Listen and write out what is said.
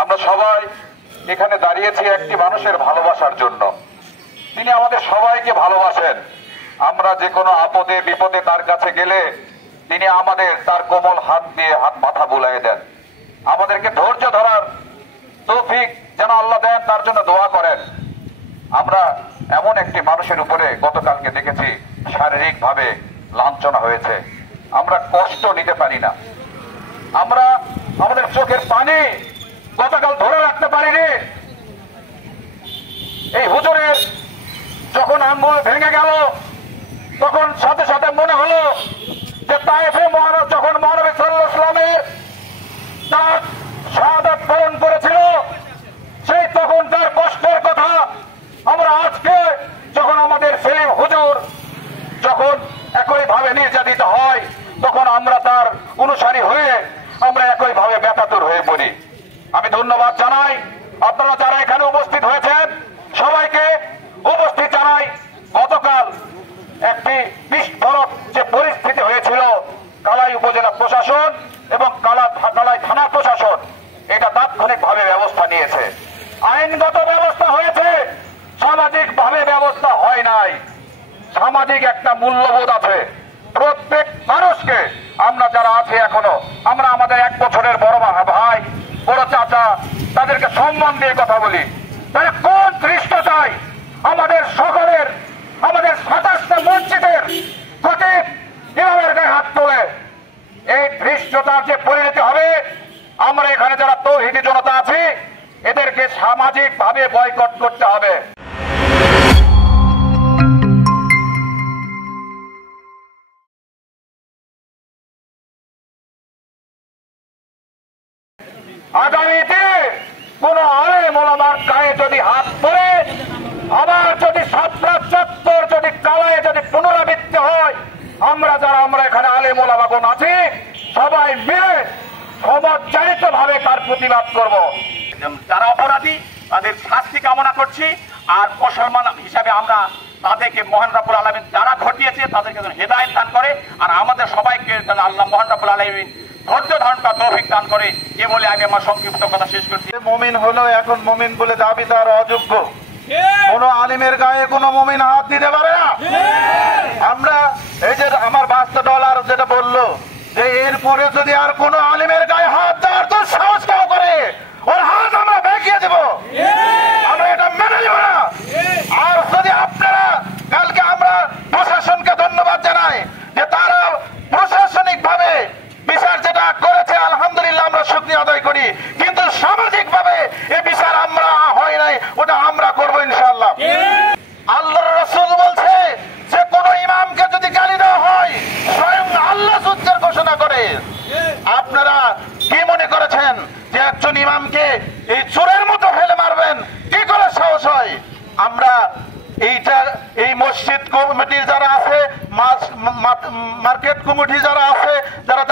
আমরা সবাই এখানে দাঁড়িয়েছি একটি মানুষের ভালোবাসার জন্য। তিনি আমাদের সবাইকে ভালোবাসেন। আমরা যে কোনো আপদে বিপদে তার কাছে গেলে তিনি আমাদের তার কোমল হাত দিয়ে হাত মাথা বুলাইয়ে দেন। আমাদেরকে ধৈর্য ধরার তৌফিক যেন আল্লাহ দেন, তার জন্য দোয়া করেন। আমরা এমন একটি মানুষের উপরে গতকালকে দেখেছি শারীরিক ভাবে লাঞ্ছনা হয়েছে। আমরা কষ্ট নিতে পারি না, আমরা আমাদের চোখের পানি গতকাল ধরে রাখতে পারিনি। এই হুজুরের যখন আঙ্গুল ভেঙে গেল তখন সাথে সাথে মনে হলো যে তায়েফে যখন মহানবী সাল্লাল্লাহু আলাইহি ওয়াসাল্লামের তার শাহাদাত বরণ করেছিল সেই তখনকার কষ্টের কথা আমরা আজকে যখন আমাদের সেলিম হুজুর যখন একই ভাবে নির্যাতিত হয় তখন আমরা তার অনুসারী হয়ে আমরা একই ভাবে ব্যথাতুর হয়ে পড়ি। আমি ধন্যবাদ জানাই আপনারা যারা এখানে উপস্থিত হয়েছেন সবাইকে উপস্থিত জানাই। গতকাল একটি বিস্ফোরক যে পরিস্থিতি হয়েছিল কালাই উপজেলা প্রশাসন এবং কালাই থানা প্রশাসন এটা তাৎক্ষণিকভাবে ব্যবস্থা নিয়েছে, আইনগত ব্যবস্থা হয়েছে, সামাজিক ভাবে ব্যবস্থা হয় নাই। সামাজিক একটা মূল্যবোধ আছে, প্রত্যেক মানুষকে আমরা যারা আছি এখনো আমরা আমাদের 1 বছরের বড় ভাই বড় চাচা তাদেরকে সম্মান দিয়ে কথা বলি। তাহলে কোন ধৃষ্টতায় আমাদের সকলের আমাদের 27টা মসজিদের খতিব ইমামের গায়ে হাত তোলে? এই ধৃষ্টতার যে পরিণতি হবে আমরা এখানে যারা তৌহিদি জনতা আছি এদেরকে সামাজিক ভাবে বয়কট করতে হবে। আগামীতে কোন আলেম ওলামার গায়ে যদি হাত পড়ে আবার যদি ছাত্রা চত্বর যদি কালায় যদি পুনরাবৃত্তি হয় আমরা যারা আমরা এখানে আলেম ওলামাগণ আছি সবাই মিলে সমজ্জানিত ভাবে তার প্রতিবাদ করব। যারা অপরাধী তাদের শাস্তি কামনা করছি, আর মুসলমান হিসাবে আমরা তাদেরকে মহান রব্বুল আলামিন যারা ঘটিয়েছে তাদেরকে হেদায়েত দান করে, আর আমাদের সবাইকে আল্লাহ মহান রব্বুল আলামিন ধৈর্য ধারণ করার তৌফিক দান করে। এ বলে আমি আমার সংক্ষিপ্ত কথা শেষ করছি। মুমিন হলো এখন মুমিন বলে দাবি তার অযোগ্য। কোন আলিমের গায়ে কোন মুমিন হাত দিতে পারে না। আমরা এই যে আমার $5 যেটা বললো যে এরপরে যদি আর কোন আলিমের গায়ে হাত দেওয়ার তো সাহস কেউ করে ওর হাত আমরা ভেঙে দেব, আমরা এটা মেনে নেব না। আর যদি আপনারা কালকে আমরা প্রশাসনকে ধন্যবাদ জানাই যে তারা প্রশাসনিক ভাবে বিচার যেটা করেছে আলহামদুলিল্লাহ আমরা শুকরিয়া আদায় করি, কিন্তু সামাজিক ভাবে এই বিচার আমরা হয় নাই ওটা আমরা করবো ইনশাআল্লাহ। আল্লাহর রাসূল বলছে যে কোন ইমামকে যদি গালি দেওয়া হয় স্বয়ং আল্লাহ যুদ্ধের ঘোষণা করে। আপনারা কি মনে করেছেন যে একজন ইমামকে এই চোরের মতো ফেলে মারবেন? কি করে সাহস হয়? আমরা এই মসজিদ কমিটির যারা আছে, মার্কেট কমিটি যারা আছে, যারা